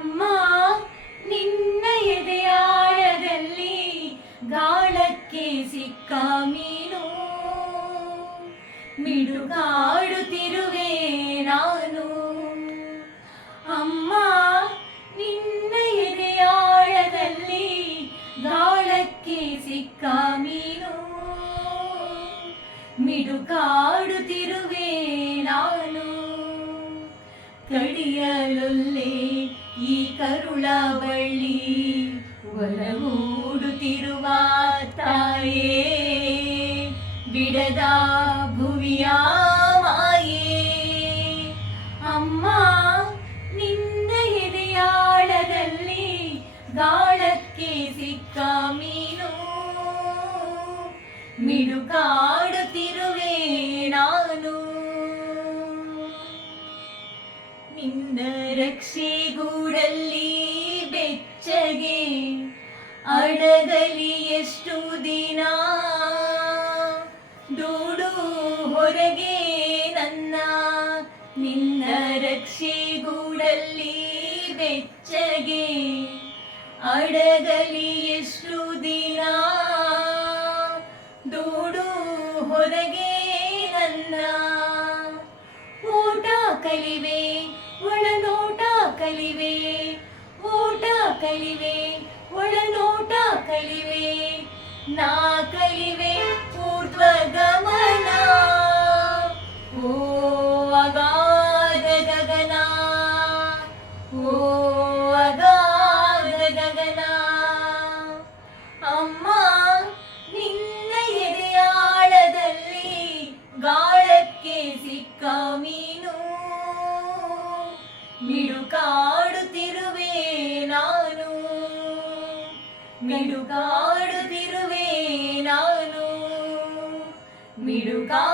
ಅಮ್ಮ ನಿನ್ನ ಎದೆಯಾಳದಲ್ಲಿ ಗಾಳಕ್ಕೆ ಸಿಕ್ಕ ಮೀನು ಮಿಡುಗಾಡುತ್ತಿರುವೆ ನಾನು. ಅಮ್ಮ ನಿನ್ನ ಎದೆಯಾಳದಲ್ಲಿ ಗಾಳಕ್ಕೆ ಸಿಕ್ಕ ಮೀನು ಮಿಡುಗಾಡುತ್ತಿರುವೆ ನಾನು. ಕಡಿಯಲೊಲ್ಲೆ ಈ ಕರುಳ ಬಳ್ಳಿ ಒಲಗೂಡುತ್ತಿರುವ ತಾಯೇ, ಬಿಡದ ಭುವಿಯ ಮಾಯೇ. ಅಮ್ಮ ನಿನ್ನ ಎದೆಯಾಳದಲ್ಲಿ ಗಾಳಕ್ಕೆ ಸಿಕ್ಕ ಮೀನು ಮಿಡುಗಾಡುತ್ತಿರುವೆ ನಾನು. ನಿನ್ನ ರಕ್ಷೆಗೂಡಲ್ಲಿ ಬೆಚ್ಚಗೆ ಅಡಗಲಿ ಎಷ್ಟು ದಿನ, ದೂಡು ಹೊರಗೆ ನನ್ನ. ನಿನ್ನ ರಕ್ಷೆಗೂಡಲ್ಲಿ ಬೆಚ್ಚಗೆ ಅಡಗಲಿ ಎಷ್ಟು ದಿನ, ದೂಡು ಹೊರಗೆ ನನ್ನ. ಓಟ ಕಲಿವೆ ಒಳನೋಟ ಕಲಿವೆ, ಓಟ ಕಲಿವೆ ಒಳನೋಟ ಕಲಿವೆ, ನಾ ಕಲಿವೆ ಊರ್ಧ್ವ ಗಮನ. ಓ ಅಗಾಧ ಗಗನ, ಓ ಅಗಾಧ ಗಗನ. ಅಮ್ಮ ನಿನ್ನ ಎದೆಯಾಳದಲ್ಲಿ ಗಾಳಕ್ಕೆ ಸಿಕ್ಕ ಮೀನು ಮಿಡುಗಾಡುತ್ತಿರುವೆ ನಾನು, ಮಿಡುಗಾಡುತ್ತಿರುವೆ ನಾನು, ಮಿಡುಗಾ